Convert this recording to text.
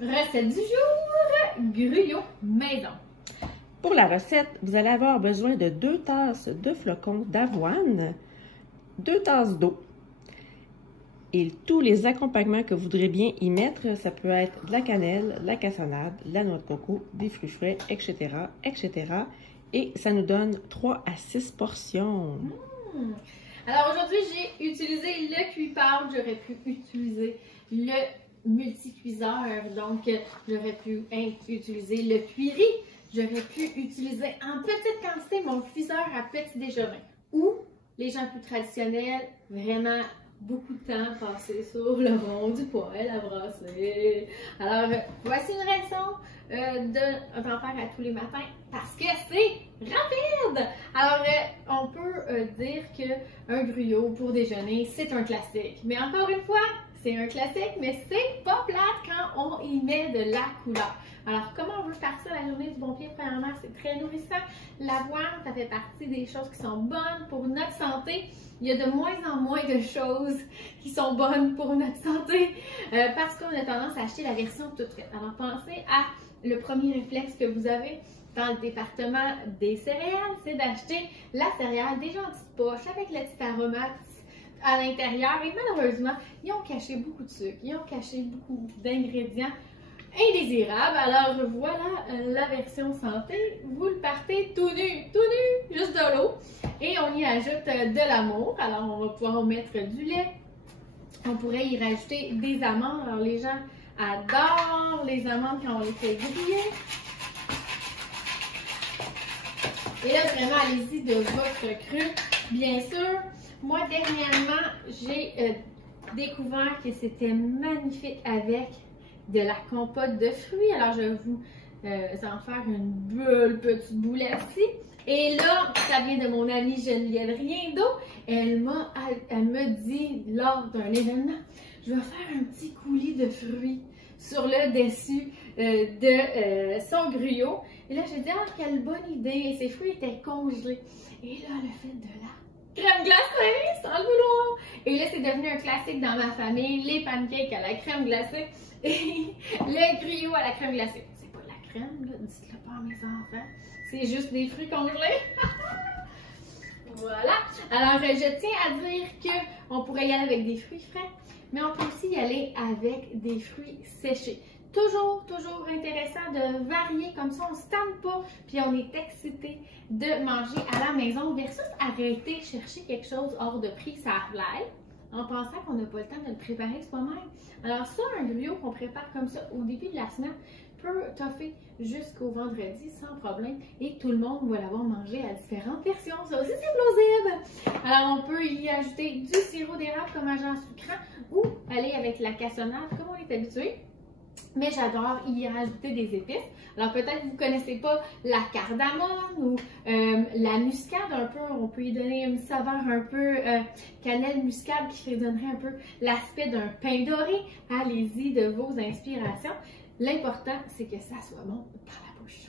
Recette du jour, gruyot maison. Pour la recette, vous allez avoir besoin de 2 tasses de flocons d'avoine, 2 tasses d'eau et tous les accompagnements que vous voudrez bien y mettre. Ça peut être de la cannelle, de la cassonade, de la noix de coco, des fruits frais, etc., etc. Et ça nous donne 3 à 6 portions. Alors aujourd'hui, j'ai utilisé le cuit-pâte. J'aurais pu utiliser le multi-cuiseur. Donc, j'aurais pu utiliser le cuiri. J'aurais pu utiliser en petite quantité mon cuiseur à petit déjeuner. Ou les gens plus traditionnels, vraiment beaucoup de temps passé sur le rond du poêle à brasser. Alors, voici une raison d'en faire à tous les matins parce que c'est rapide! Alors, on peut dire qu'un gruyot pour déjeuner, c'est un classique. Mais encore une fois, c'est un classique, mais c'est pas plate quand on y met de la couleur. Alors, comment on veut partir la journée du bon pied? Premièrement, c'est très nourrissant. L'avoine, ça fait partie des choses qui sont bonnes pour notre santé. Il y a de moins en moins de choses qui sont bonnes pour notre santé parce qu'on a tendance à acheter la version toute faite. Alors, pensez à le premier réflexe que vous avez dans le département des céréales, c'est d'acheter la céréale déjà en petite poche avec le petit aromate à l'intérieur. Et malheureusement, ils ont caché beaucoup de sucre, ils ont caché beaucoup d'ingrédients indésirables. Alors voilà la version santé. Vous le partez tout nu, juste de l'eau. Et on y ajoute de l'amour. Alors on va pouvoir mettre du lait. On pourrait y rajouter des amandes. Alors les gens adorent les amandes quand on les fait griller. Et là, vraiment, allez-y de votre cru, bien sûr. Moi, dernièrement, j'ai découvert que c'était magnifique avec de la compote de fruits. Alors, je vais vous en faire une belle petite boulette ici. Et là, ça vient de mon amie Geneviève Riendo. Elle me dit, lors d'un événement, je vais faire un petit coulis de fruits sur le dessus de son gruyot. Et là, j'ai dit, ah, quelle bonne idée! Ces fruits étaient congelés. Et là, elle a fait de la crème glacée, sans le vouloir. Et là, c'est devenu un classique dans ma famille, les pancakes à la crème glacée et le gruyot à la crème glacée. C'est pas de la crème, là, dites-le pas à mes enfants. C'est juste des fruits congelés. Voilà. Alors, je tiens à dire qu'on pourrait y aller avec des fruits frais, mais on peut aussi y aller avec des fruits séchés. Toujours intéressant de varier, comme ça on ne se tente pas, puis on est excité de manger à la maison versus arrêter, chercher quelque chose hors de prix, ça l'air, en pensant qu'on n'a pas le temps de le préparer soi-même. Alors ça, un gruyot qu'on prépare comme ça au début de la semaine peut toffer jusqu'au vendredi sans problème et tout le monde va l'avoir mangé à différentes versions. Ça aussi c'est plausible! Alors on peut y ajouter du sirop d'érable comme agent sucrant ou aller avec la cassonade comme on est habitué. Mais j'adore y rajouter des épices. Alors peut-être que vous ne connaissez pas la cardamome ou la muscade un peu. On peut y donner une saveur un peu cannelle muscade qui donnerait un peu l'aspect d'un pain doré. Allez-y de vos inspirations. L'important, c'est que ça soit bon dans la bouche.